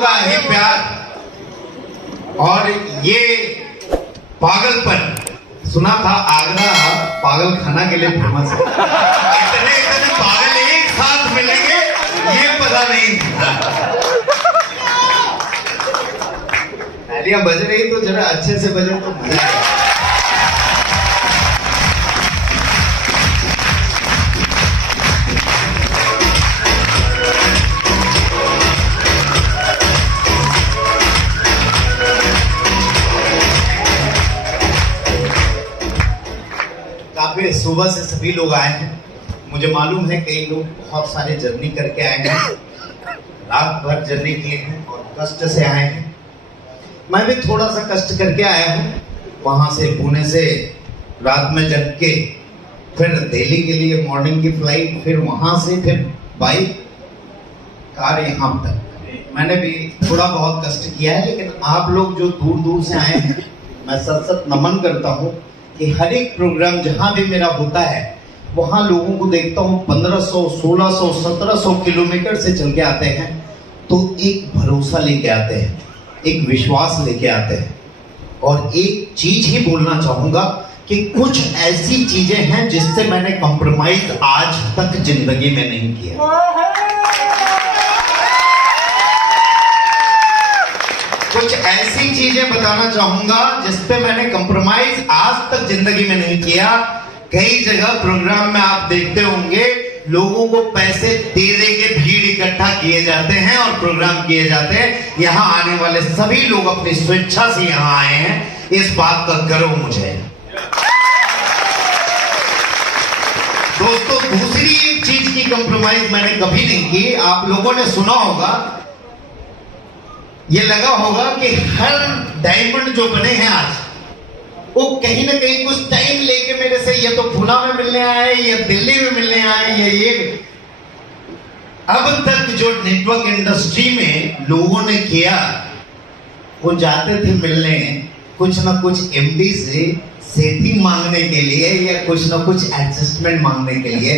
का है प्यार और ये पागलपन। सुना था आगरा पागल खाना के लिए फेमस है। इतने इतने पागल एक साथ मिलेंगे ये पता नहीं था। तालियां बज रही तो जरा अच्छे से बजे तो मजा आएगा। काफी सुबह से सभी लोग आए हैं। मुझे मालूम है कई लोग बहुत सारे जर्नी करके आए हैं, रात भर जर्नी किए हैं और कष्ट से आए हैं। मैं भी थोड़ा सा कष्ट करके आया हूँ, वहां से पुणे से रात में जग के फिर दिल्ली के लिए मॉर्निंग की फ्लाइट, फिर वहां से फिर बाइक कार यहाँ तक। मैंने भी थोड़ा बहुत कष्ट किया है, लेकिन आप लोग जो दूर दूर से आए हैं मैं सत सत नमन करता हूँ कि हर एक प्रोग्राम जहां भी मेरा होता है वहां लोगों को देखता हूँ 1500, 1600, 1700 किलोमीटर से चल के आते हैं, तो एक भरोसा लेके आते हैं, एक विश्वास लेके आते हैं। और एक चीज ही बोलना चाहूंगा कि कुछ ऐसी चीजें हैं जिससे मैंने कॉम्प्रोमाइज आज तक जिंदगी में नहीं किया। कुछ ऐसी चीजें बताना चाहूंगा जिसपे मैंने कंप्रोमाइज आज तक जिंदगी में नहीं किया। कई जगह प्रोग्राम में आप देखते होंगे लोगों को पैसे दे दे के भीड़ इकट्ठा किए जाते हैं और प्रोग्राम किए जाते हैं। यहाँ आने वाले सभी लोग अपनी स्वेच्छा से यहाँ आए हैं, इस बात का गर्व मुझे। दोस्तों, दूसरी एक चीज की कंप्रोमाइज मैंने कभी नहीं की। आप लोगों ने सुना होगा, ये लगा होगा कि हर डायमंड जो बने हैं आज, वो कहीं ना कहीं कुछ टाइम लेके मेरे से ये तो पुणे में मिलने आए, या दिल्ली में मिलने आए, या ये अब तक जो नेटवर्क इंडस्ट्री में लोगों ने किया, वो जाते थे मिलने कुछ ना कुछ एमडी से सेटिंग मांगने के लिए या कुछ ना कुछ एडजस्टमेंट मांगने के लिए।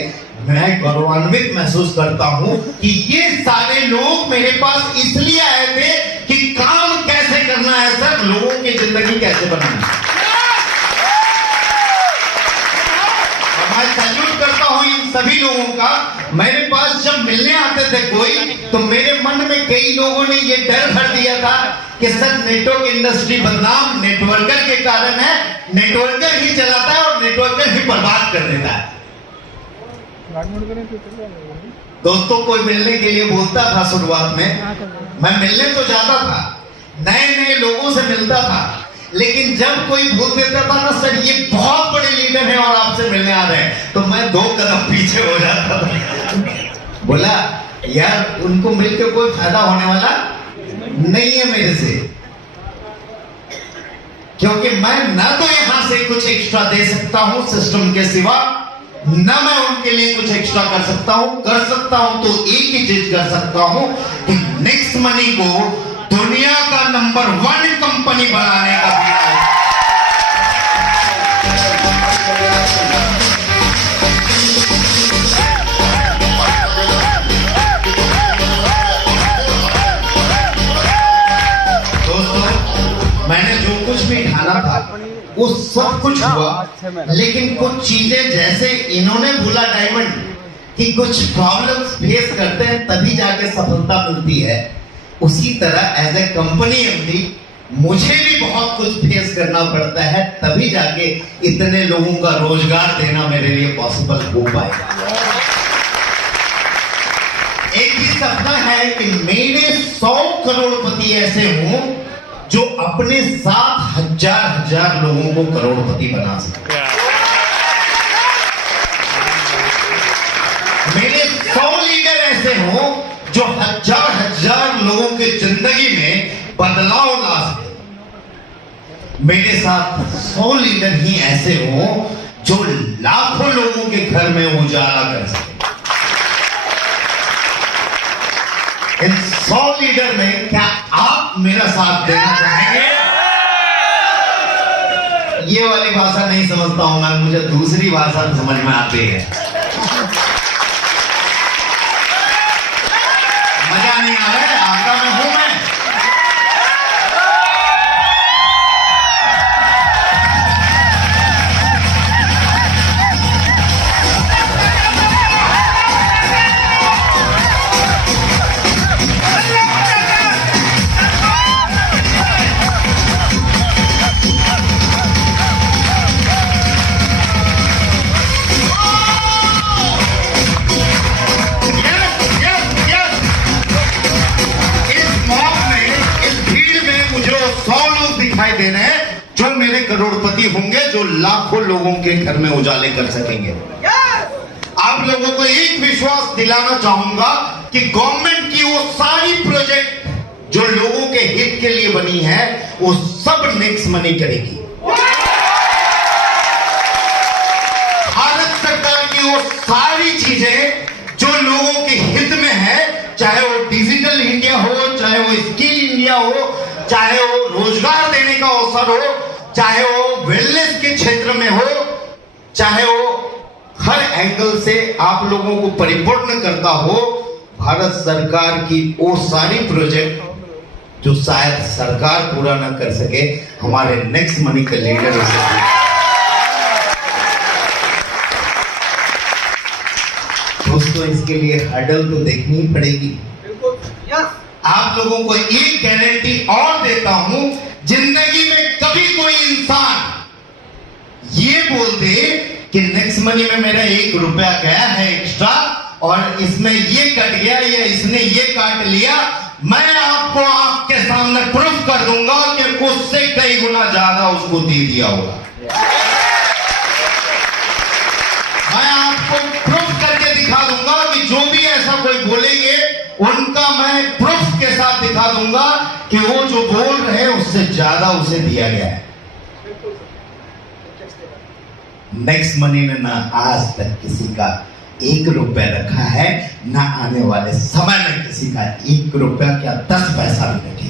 मैं गौरवान्वित महसूस करता हूं कि ये सारे लोग मेरे पास इसलिए आए थे कि काम कैसे करना है सर, लोगों की जिंदगी कैसे बनानी है। मैं सैल्यूट करता हूं इन सभी लोगों का। मेरे पास जब मिलने आते थे कोई, तो मेरे मन में कई लोगों ने ये डर भर दिया था कि सर नेटवर्क इंडस्ट्री बदनाम नेटवर्कर के कारण है, नेटवर्कर ही चलाता है और नेटवर्कर ही बर्बाद कर देता है। दोस्तों, कोई मिलने के लिए बोलता था शुरुआत में, मैं मिलने तो जाता था, नए नए लोगों से मिलता था, लेकिन जब कोई बोल देता था ना सर ये बहुत बड़े लीडर हैं और आपसे मिलने आ रहे हैं, तो मैं 2 कदम पीछे हो जाता था। बोला यार उनको मिलकर कोई फायदा होने वाला नहीं है मेरे से, क्योंकि मैं ना तो यहां से कुछ एक्स्ट्रा दे सकता हूं सिस्टम के सिवा, ना मैं उनके लिए कुछ एक्स्ट्रा कर सकता हूं तो एक ही चीज कर सकता हूं कि नेक्स्ट मनी को दुनिया का नंबर 1 कंपनी बनाने का दोस्तों, मैंने जो कुछ भी ठाना था वो सब कुछ हुआ, लेकिन कुछ चीजें जैसे इन्होंने बोला डायमंड कि कुछ प्रॉब्लम्स फेस करते हैं तभी जाके सफलता मिलती है, उसी तरह एज ए कंपनी एमडी मुझे भी बहुत कुछ फेस करना पड़ता है, तभी जाके इतने लोगों का रोजगार देना मेरे लिए पॉसिबल हो पाएगा। एक ही सपना है कि मेरे 100 करोड़पति ऐसे हों जो अपने साथ हजार लोगों को करोड़पति बना सके। मेरे 100 लीडर ऐसे हों जो हजार लोगों की जिंदगी में बदलाव ला सके। मेरे साथ 100 लीडर ही ऐसे हों जो लाखों लोगों के घर में उजाला कर सके। इन 100 लीडर में क्या आप मेरा साथ देना चाहेंगे? ये वाली भाषा नहीं समझता हूं मैं, मुझे दूसरी भाषा समझ में आती है। मजा नहीं आ रहा है, आगरा में हूं मैं। दे रहे हैं, जो मेरे करोड़पति होंगे, जो लाखों लोगों के घर में उजाले कर सकेंगे। आप लोगों को एक विश्वास दिलाना चाहूंगा कि गवर्नमेंट की वो सारी प्रोजेक्ट जो लोगों के हित के लिए बनी है, वो सब नेक्स्ट मनी करेगी। भारत सरकार की वो सारी चीजें जो लोगों के हित में है, चाहे वो डिजिटल इंडिया हो, चाहे वो स्किल इंडिया हो, चाहे वो रोजगार देने का अवसर हो, चाहे वो वेलनेस के क्षेत्र में हो, चाहे वो हर एंगल से आप लोगों को परिपूर्ण करता हो, भारत सरकार की वो सारी प्रोजेक्ट जो शायद सरकार पूरा ना कर सके, हमारे नेक्स्ट मनी के लीडर दोस्तों, इसके लिए हर्डल तो देखनी ही पड़ेगी। आप लोगों को एक गारंटी और देता हूं, जिंदगी में कभी कोई इंसान ये बोल दे कि नेक्स्ट मनी में मेरा 1 रुपया गया है एक्स्ट्रा और इसमें ये कट गया या इसने ये काट लिया, मैं आपको आपके सामने प्रूफ कर दूंगा कि उससे कई गुना ज्यादा उसको दे दिया होगा। मैं आपको प्रूफ करके दिखा दूंगा कि जो भी ऐसा कोई बोलेंगे, उनका मैं प्रूफ के साथ दिखा दूंगा कि वो जो बोल रहे हैं उससे ज्यादा उसे दिया गया है। नेक्स्ट मनी ने ना आज तक किसी का 1 रुपया रखा है, ना आने वाले समय में किसी का 1 रुपया क्या 10 पैसा भी रखेगी।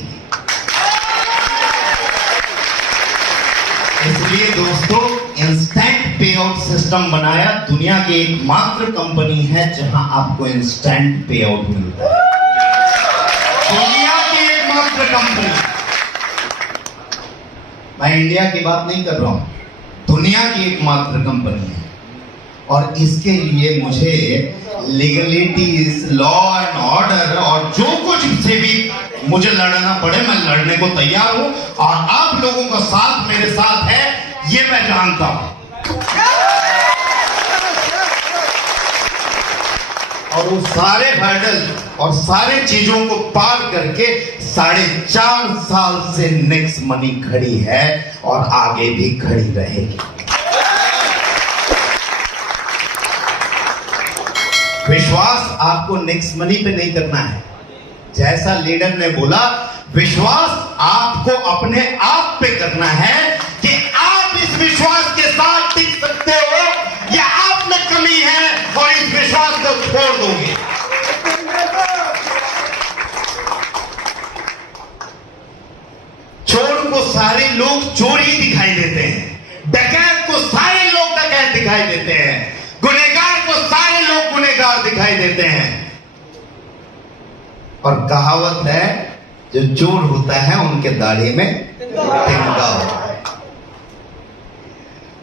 इसलिए दोस्तों, इंस्टेंट पे आउट सिस्टम बनाया, दुनिया की एकमात्र कंपनी है जहां आपको इंस्टेंट पे आउट मिलता है। दुनिया की एकमात्र कंपनी, मैं इंडिया की बात नहीं कर रहा हूं, दुनिया की एकमात्र कंपनी है। और इसके लिए मुझे लीगलिटीज, लॉ एंड ऑर्डर और जो कुछ से भी मुझे लड़ना पड़े, मैं लड़ने को तैयार हूं। और आप लोगों का साथ मेरे साथ है, ये मैं जानता हूं। और वो सारे हर्डल और सारे चीजों को पार करके 4.5 साल से नेक्स्ट मनी खड़ी है और आगे भी खड़ी रहेगी। विश्वास आपको नेक्स्ट मनी पे नहीं करना है, जैसा लीडर ने बोला, विश्वास आपको अपने आप पे करना है कि आप इस विश्वास के साथ टिक सकते हो या आप में कमी है और इस विश्वास को छोड़ दोगे। चोर को सारे लोग चोर ही दिखाई देते हैं, डकैत को सारे लोग डकैत दिखाई देते हैं, गुनहगार को सारे लोग गुनहगार दिखाई देते हैं। और कहावत है, जो चोर होता है उनके दाढ़ी में तिनका होता है।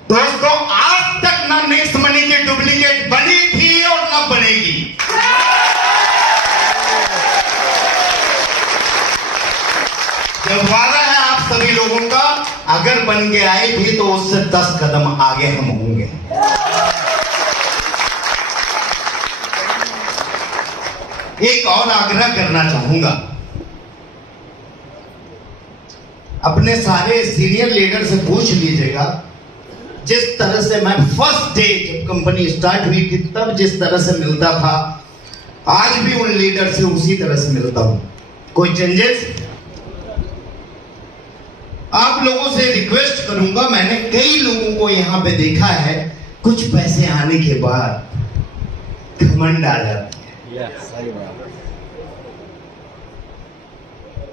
दोस्तों, आज तक ना नेक्स्ट मनी की डुप्लीकेट बनी थी और ना बनेगी। जब वादा है आप सभी लोगों का, अगर बन के आई भी तो उससे 10 कदम आगे हम होंगे। एक और आग्रह करना चाहूंगा, अपने सारे सीनियर लीडर से पूछ लीजिएगा, जिस तरह से मैं फर्स्ट डे जब कंपनी स्टार्ट हुई थी तब जिस तरह से मिलता था, आज भी उन लीडर से उसी तरह से मिलता हूं। कोई चेंजेस? आप लोगों से रिक्वेस्ट करूंगा, मैंने कई लोगों को यहां पे देखा है, कुछ पैसे आने के बाद घमंड आ जाता है।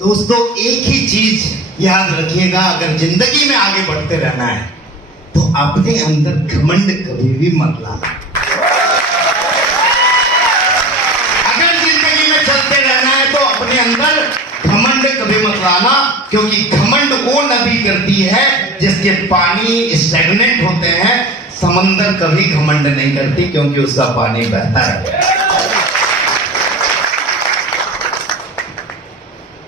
दोस्तों, एक ही चीज याद रखिएगा, अगर जिंदगी में आगे बढ़ते रहना है तो अपने अंदर घमंड कभी भी मत लाना। अगर जिंदगी में चलते रहना है तो अपने अंदर घमंड कभी मत लाना, क्योंकि घमंड वो नदी करती है जिसके पानी स्टेगनेंट होते हैं। समंदर कभी घमंड नहीं करती क्योंकि उसका पानी बहता है।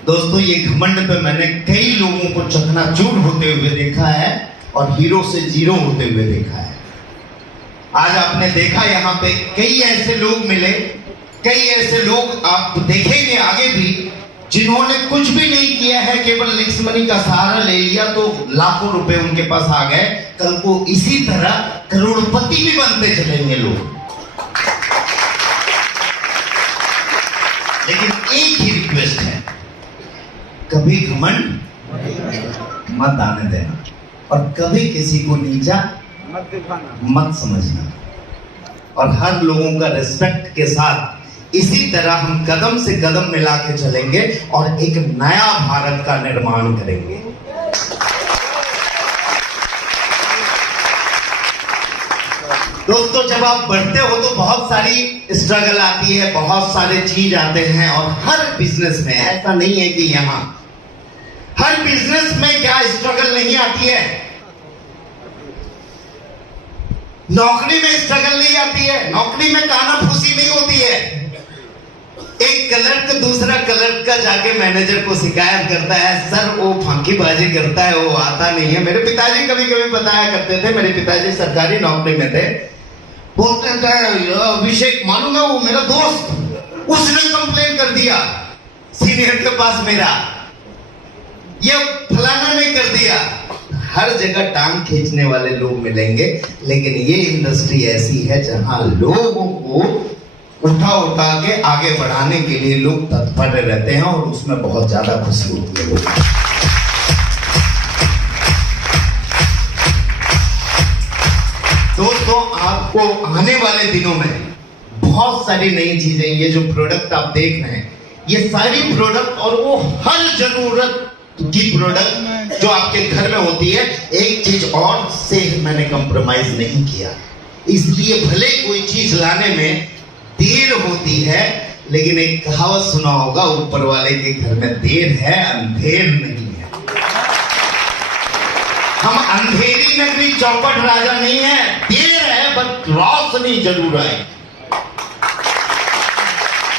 दोस्तों, ये घमंड पे मैंने कई लोगों को चकनाचूर होते हुए देखा है और हीरो से जीरो होते हुए देखा है। आज आपने देखा यहाँ पे कई ऐसे लोग मिले, कई ऐसे लोग आप देखेंगे आगे भी, जिन्होंने कुछ भी नहीं किया है, केवल नेक्स्ट मनी का सहारा ले लिया तो लाखों रुपए उनके पास आ गए। कल को इसी तरह करोड़पति भी बनते चलेंगे लोग। लेकिन एक ही रिक्वेस्ट है, कभी घमंड मत आने देना और कभी किसी को नीचा मत समझना, और हर लोगों का रिस्पेक्ट के साथ इसी तरह हम कदम से कदम मिला के चलेंगे और एक नया भारत का निर्माण करेंगे। दोस्तों, जब आप बढ़ते हो तो बहुत सारी स्ट्रगल आती है, बहुत सारे चीज आते हैं, और हर बिजनेस में ऐसा नहीं है कि यहां हर बिजनेस में क्या स्ट्रगल नहीं आती है। नौकरी में स्ट्रगल नहीं आती है, नौकरी में कानाफूसी नहीं होती है। एक क्लर्क दूसरा क्लर्क का जाके मैनेजर को शिकायत करता है, सर वो फांकीबाजी करता है, वो आता नहीं है। मेरे पिताजी कभी कभी बताया करते थे, मेरे पिताजी सरकारी नौकरी में थे, बोलते थे अभिषेक मालूम है वो मेरा दोस्त, उसने कंप्लेन कर दिया सीनियर के पास मेरा, ये फलाना ने कर दिया। हर जगह टांग खींचने वाले लोग मिलेंगे, लेकिन ये इंडस्ट्री ऐसी है जहां लोगों को उठा उठा के आगे बढ़ाने के लिए लोग तत्पर रहते हैं, और उसमें बहुत ज्यादा खुशी होती है लोग। दोस्तों, आपको आने वाले दिनों में बहुत सारी नई चीजें, ये जो प्रोडक्ट आप देख रहे हैं, ये सारी प्रोडक्ट, और वो हर जरूरत की प्रोडक्ट जो आपके घर में होती है, एक चीज और से मैंने कंप्रोमाइज नहीं किया। इसलिए भले कोई चीज लाने में देर होती है, लेकिन एक कहावत सुना होगा, ऊपर वाले के घर में देर है अंधेर नहीं है। हम अंधेरी नगरी चौपट राजा नहीं है, देर है बट रोशनी जरूर आए।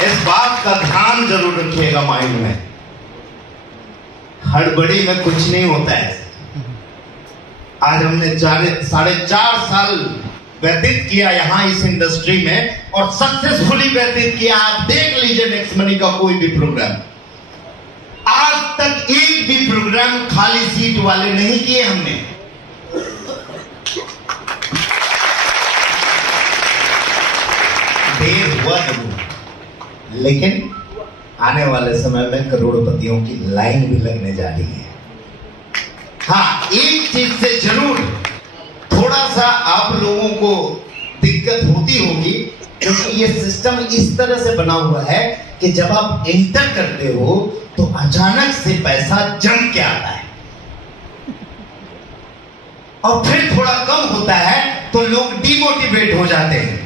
इस बात का ध्यान जरूर रखिएगा माइंड में। हड़बड़ी में कुछ नहीं होता है। आज हमने 4.5 साल व्यतीत किया यहाँ इस इंडस्ट्री में, और सक्सेसफुली व्यतीत किया। आप देख लीजिए नेक्स्ट मनी का कोई भी प्रोग्राम, आज तक एक भी प्रोग्राम खाली सीट वाले नहीं किए हमने। देर हुआ जरूर, लेकिन आने वाले समय में करोड़पतियों की लाइन भी लगने जा रही है। हाँ, एक चीज से जरूर थोड़ा सा आप लोगों को दिक्कत होती होगी, क्योंकि ये सिस्टम इस तरह से बना हुआ है कि जब आप एंटर करते हो तो अचानक से पैसा जम के आता है, और फिर थोड़ा कम होता है तो लोग डिमोटिवेट हो जाते हैं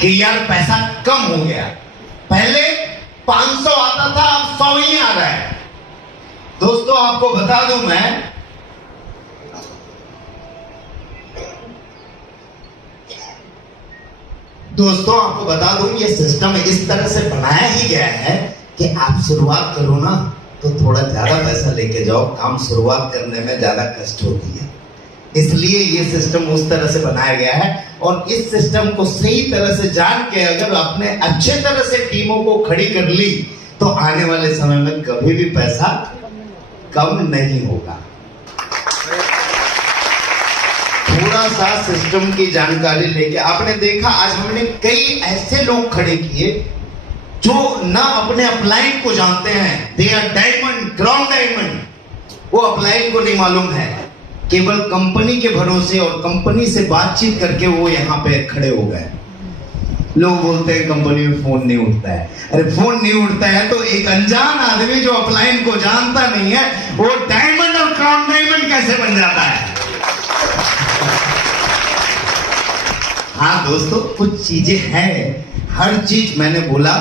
कि यार पैसा कम हो गया। पहले 500 आता था, अब 100 ही आ रहा है। दोस्तों, आपको बता दूं मैं, ये सिस्टम इस तरह से बनाया ही गया है कि आप शुरुआत करो ना तो थोड़ा ज्यादा पैसा लेके जाओ। काम शुरुआत करने में ज्यादा कष्ट होती है, इसलिए ये सिस्टम उस तरह से बनाया गया है। और इस सिस्टम को सही तरह से जान के अगर आपने अच्छे तरह से टीमों को खड़ी कर ली तो आने वाले समय में कभी भी पैसा कम नहीं होगा। थोड़ा सा सिस्टम की जानकारी लेके, आपने देखा आज हमने कई ऐसे लोग खड़े किए जो ना अपने अपलाइन को जानते हैं, they are diamond, ground diamond, वो अपलाइन को नहीं मालूम है, केवल कंपनी के भरोसे और कंपनी से बातचीत करके वो यहाँ पे खड़े हो गए। लोग बोलते हैं कंपनी में फोन नहीं उठता है। अरे फोन नहीं उठता है तो एक अनजान आदमी जो अपलाइन को जानता नहीं है वो डायमंड और क्राउन डायमंड कैसे बन जाता है? हाँ दोस्तों, कुछ चीजें हैं, हर चीज मैंने बोला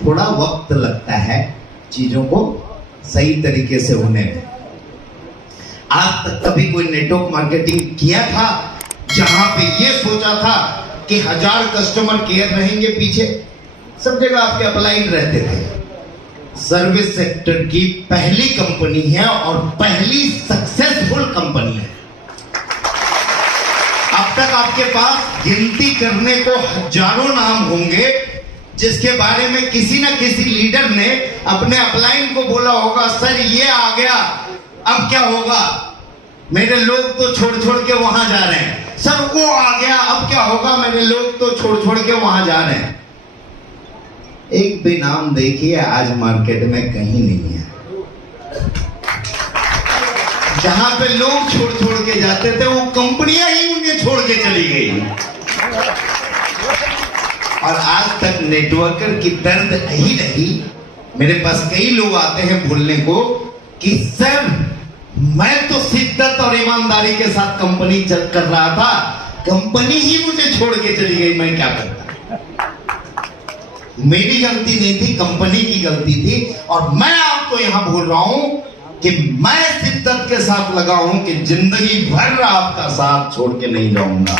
थोड़ा वक्त लगता है चीजों को सही तरीके से होने में। आज तक कभी कोई नेटवर्क मार्केटिंग किया था जहां पे ये सोचा था कि 1000 कस्टमर केयर रहेंगे पीछे? सब जगह आपके अपलाइन रहते थे। सर्विस सेक्टर की पहली कंपनी है और पहली सक्सेसफुल कंपनी है। अब तक आपके पास गिनती करने को हजारों नाम होंगे जिसके बारे में किसी ना किसी लीडर ने अपने अपलाइन को बोला होगा, सर ये आ गया अब क्या होगा, मेरे लोग तो छोड़ छोड़ के वहां जा रहे हैं, सर वो आ गया अब क्या होगा, मेरे लोग तो छोड़ छोड़ के वहां जा रहे हैं। एक भी नाम देखिए आज मार्केट में कहीं नहीं है। जहां पे लोग छोड़ छोड़ के जाते थे वो कंपनियां ही उन्हें छोड़ के चली गई। और आज तक नेटवर्कर की दर्द ही नहीं। मेरे पास कई लोग आते हैं बोलने को कि सर मैं तो शिद्दत और ईमानदारी के साथ कंपनी चल कर रहा था, कंपनी ही मुझे छोड़ के चली गई, मैं क्या करता। मेरी गलती नहीं थी, कंपनी की गलती थी। और मैं आपको यहां बोल रहा हूं कि मैं शिद्दत के साथ लगा हूं कि जिंदगी भर आपका साथ छोड़ के नहीं जाऊंगा।